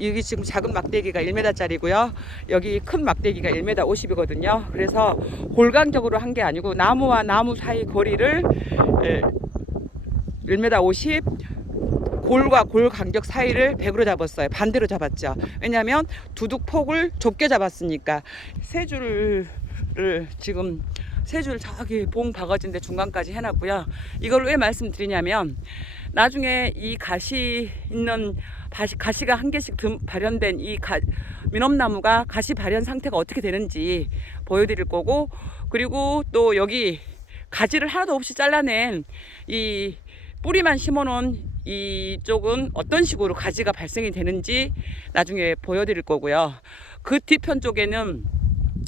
여기 지금 작은 막대기가 1m짜리고요. 여기 큰 막대기가 1m 50이거든요. 그래서 골강적으로 한 게 아니고 나무와 나무 사이 거리를 예, 1m 50 골과 골 간격 사이를 100으로 잡았어요. 반대로 잡았죠. 왜냐하면 두둑 폭을 좁게 잡았으니까 세 줄을 지금 세 줄 저기 봉 박아진데 중간까지 해놨고요. 이걸 왜 말씀드리냐면 나중에 이 가시 있는 가시가 한 개씩 듬- 발현된 이 가, 민엄나무가 가시 발현 상태가 어떻게 되는지 보여드릴 거고 그리고 또 여기 가지를 하나도 없이 잘라낸 이 뿌리만 심어놓은 이쪽은 어떤 식으로 가지가 발생이 되는지 나중에 보여드릴 거고요. 그 뒤편 쪽에는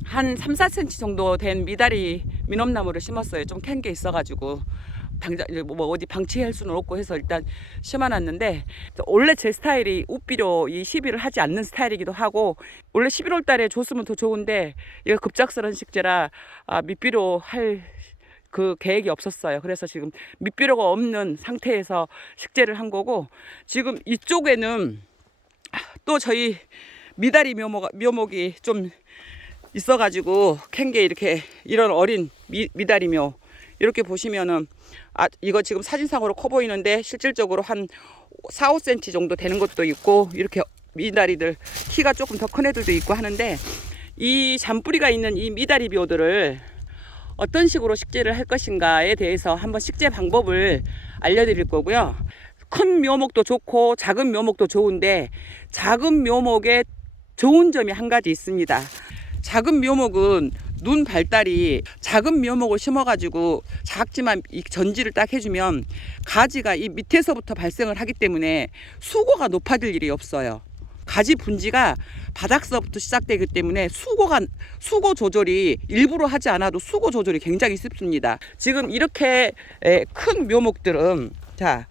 한 3, 4cm 정도 된 미다리 민엄나무를 심었어요. 좀 캔 게 있어가지고 당장 이제 뭐 어디 방치할 수는 없고 해서 일단 심어놨는데 원래 제 스타일이 우비로 이 시비를 하지 않는 스타일이기도 하고 원래 11월 달에 줬으면 더 좋은데 이거 급작스런 식재라 아, 밑비로 할 그 계획이 없었어요. 그래서 지금 밑비료가 없는 상태에서 식재를 한 거고 지금 이쪽에는 또 저희 미다리 묘목, 묘목이 좀 있어가지고 캔 게 이렇게 이런 어린 미, 미다리묘 이렇게 보시면은 아 이거 지금 사진상으로 커 보이는데 실질적으로 한 4, 5cm 정도 되는 것도 있고 이렇게 미다리들 키가 조금 더 큰 애들도 있고 하는데 이 잔뿌리가 있는 이 미다리 묘들을 어떤 식으로 식재를 할 것인가에 대해서 한번 식재 방법을 알려드릴 거고요. 큰 묘목도 좋고 작은 묘목도 좋은데 작은 묘목에 좋은 점이 한 가지 있습니다. 작은 묘목은 눈 발달이 작은 묘목을 심어가지고 작지만 이 전지를 딱 해주면 가지가 이 밑에서부터 발생을 하기 때문에 수고가 높아질 일이 없어요. 가지 분지가 바닥서부터 시작되기 때문에 수고가 수고 조절이 일부러 하지 않아도 수고 조절이 굉장히 쉽습니다. 지금 이렇게 에, 큰 묘목들은 자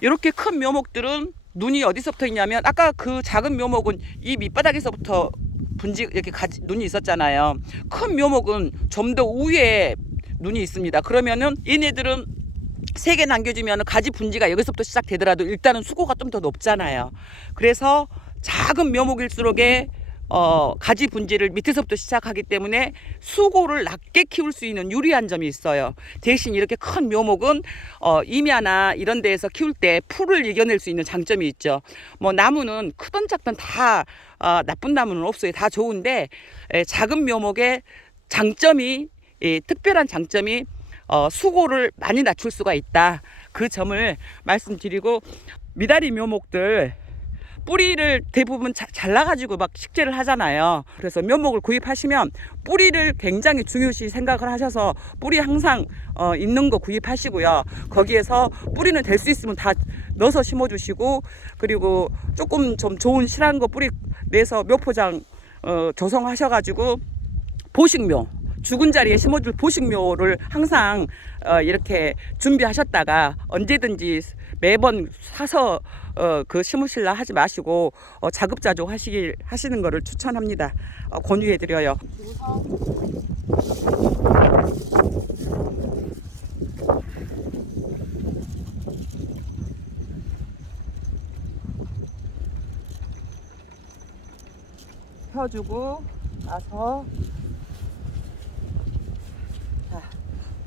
이렇게 큰 묘목들은 눈이 어디서부터 있냐면 아까 그 작은 묘목은 이 밑바닥에서부터 분지 이렇게 가지, 눈이 있었잖아요. 큰 묘목은 좀더 위에 눈이 있습니다. 그러면은 얘네들은 세 개 남겨주면 가지 분지가 여기서부터 시작되더라도 일단은 수고가 좀 더 높잖아요. 그래서 작은 묘목일수록에 어, 가지 분지를 밑에서부터 시작하기 때문에 수고를 낮게 키울 수 있는 유리한 점이 있어요. 대신 이렇게 큰 묘목은 어, 임야나 이런 데에서 키울 때 풀을 이겨낼 수 있는 장점이 있죠. 뭐 나무는 크든 작든 다 어, 나쁜 나무는 없어요. 다 좋은데 에, 작은 묘목의 장점이 이 특별한 장점이 어, 수고를 많이 낮출 수가 있다. 그 점을 말씀드리고 미다리 묘목들 뿌리를 대부분 자, 잘라가지고 막 식재를 하잖아요. 그래서 묘목을 구입하시면 뿌리를 굉장히 중요시 생각을 하셔서 뿌리 항상 어, 있는 거 구입하시고요. 거기에서 뿌리는 될 수 있으면 다 넣어서 심어주시고 그리고 조금 좀 좋은 실한 거 뿌리 내서 묘포장 어, 조성하셔가지고 보식묘 죽은 자리에 심어줄 보식묘를 항상 어, 이렇게 준비하셨다가 언제든지 매번 사서 어, 그 심으실라 하지 마시고 어, 자급자족 하시길 하시는 거를 추천합니다. 어, 권유해드려요. 펴주고 나서 자,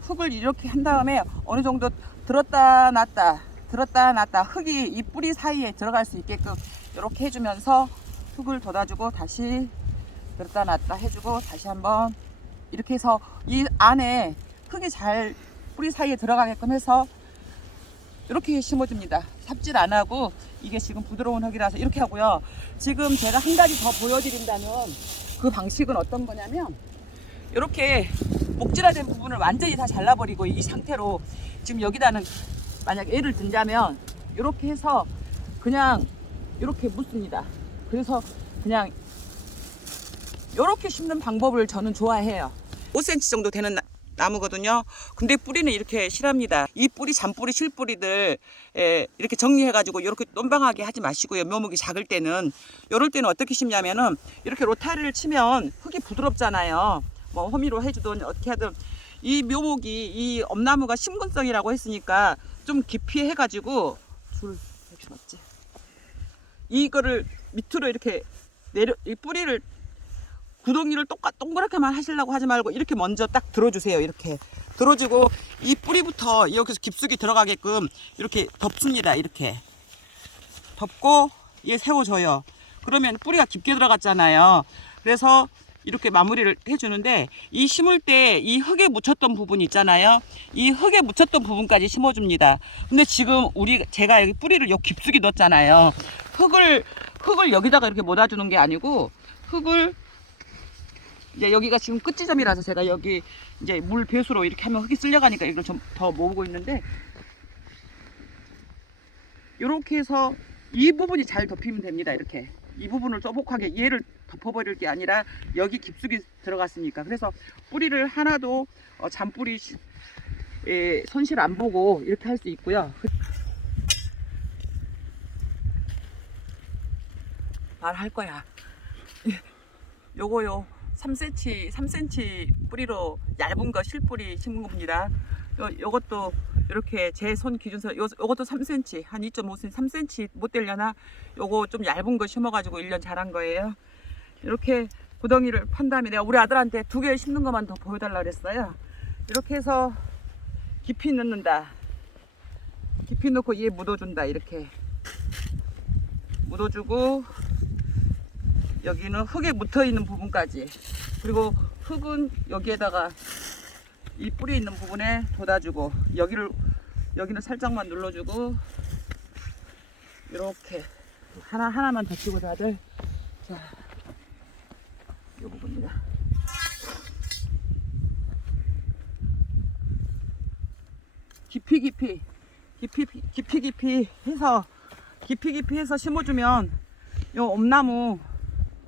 흙을 이렇게 한 다음에 어느 정도 들었다 놨다 들었다 놨다 흙이 이 뿌리 사이에 들어갈 수 있게끔 이렇게 해주면서 흙을 돋아주고 다시 들었다 놨다 해주고 다시 한번 이렇게 해서 이 안에 흙이 잘 뿌리 사이에 들어가게끔 해서 이렇게 심어줍니다. 삽질 안 하고 이게 지금 부드러운 흙이라서 이렇게 하고요. 지금 제가 한 가지 더 보여드린다는 그 방식은 어떤 거냐면 이렇게 목질화된 부분을 완전히 다 잘라버리고 이 상태로 지금 여기다는 만약 예를 든다면 이렇게 해서 그냥 이렇게 묻습니다. 그래서 그냥 이렇게 심는 방법을 저는 좋아해요. 5cm 정도 되는 나- 나무거든요. 근데 뿌리는 이렇게 실합니다. 이 뿌리, 잔뿌리, 실뿌리들 에, 이렇게 정리해가지고 이렇게 논방하게 하지 마시고요. 묘목이 작을 때는 이럴 때는 어떻게 심냐면은 이렇게 로타리를 치면 흙이 부드럽잖아요. 뭐 호미로 해주든 어떻게 하든 이 묘목이 이 엄나무가 심근성이라고 했으니까 좀 깊이 해가지고 줄 이렇게 맞지? 이거를 밑으로 이렇게 내려 이 뿌리를 구덩이를 똑같 동그랗게만 하시려고 하지 말고 이렇게 먼저 딱 들어주세요. 이렇게 들어주고 이 뿌리부터 여기서 깊숙이 들어가게끔 이렇게 덮습니다. 이렇게 덮고 얘 세워줘요. 그러면 뿌리가 깊게 들어갔잖아요. 그래서 이렇게 마무리를 해주는데 이 심을 때 이 흙에 묻혔던 부분 있잖아요. 이 흙에 묻혔던 부분까지 심어줍니다. 근데 지금 우리 제가 여기 뿌리를 요 깊숙이 넣었잖아요. 흙을 흙을 여기다가 이렇게 모아주는 게 아니고 흙을 이제 여기가 지금 끝지점이라서 제가 여기 이제 물 배수로 이렇게 하면 흙이 쓸려가니까 이걸 좀 더 모으고 있는데 이렇게 해서 이 부분이 잘 덮이면 됩니다. 이렇게 이 부분을 쪼복하게 얘를 덮어버릴 게 아니라 여기 깊숙이 들어갔으니까 그래서 뿌리를 하나도 어, 잔뿌리 시- 에, 손실 안 보고 이렇게 할 수 있고요. 말할 거야. 요거요 3cm 3cm 뿌리로 얇은 거 실뿌리 심은 겁니다. 요, 요것도 이렇게 제 손 기준서 요, 요것도 3cm 한 2.5cm 3cm 못 되려나 요거 좀 얇은 거 심어가지고 1년 자란 거예요. 이렇게 구덩이를 판 다음에 내가 우리 아들한테 두 개 심는 것만 더 보여달라 그랬어요. 이렇게 해서 깊이 넣는다. 깊이 넣고 얘 묻어준다 이렇게 묻어주고 여기는 흙에 묻어 있는 부분까지 그리고 흙은 여기에다가 이 뿌리 있는 부분에 돋아주고 여기를 여기는 살짝만 눌러주고 이렇게 하나 하나만 더 치고 다들 자, 이 부분입니다. 깊이 깊이 깊이 깊이 깊이 해서 깊이 깊이 해서 심어주면 요 엄나무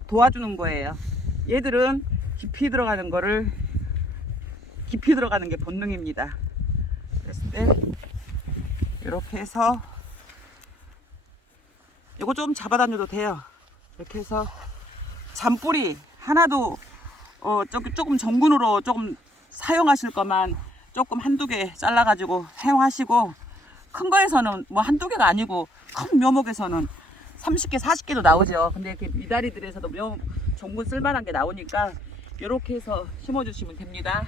도와주는 거예요. 얘들은 깊이 들어가는 거를 깊이 들어가는 게 본능입니다. 그랬을 때 이렇게 해서 이거 좀 잡아다녀도 돼요. 이렇게 해서 잔뿌리 하나도 어 조금 정근으로 조금 사용하실 거만 조금 한두 개 잘라가지고 사용하시고 큰 거에서는 뭐 한두 개가 아니고 큰 묘목에서는 30개, 40개도 나오죠. 근데 이렇게 미다리들에서도 묘 정분 쓸만한 게 나오니까 이렇게 해서 심어주시면 됩니다.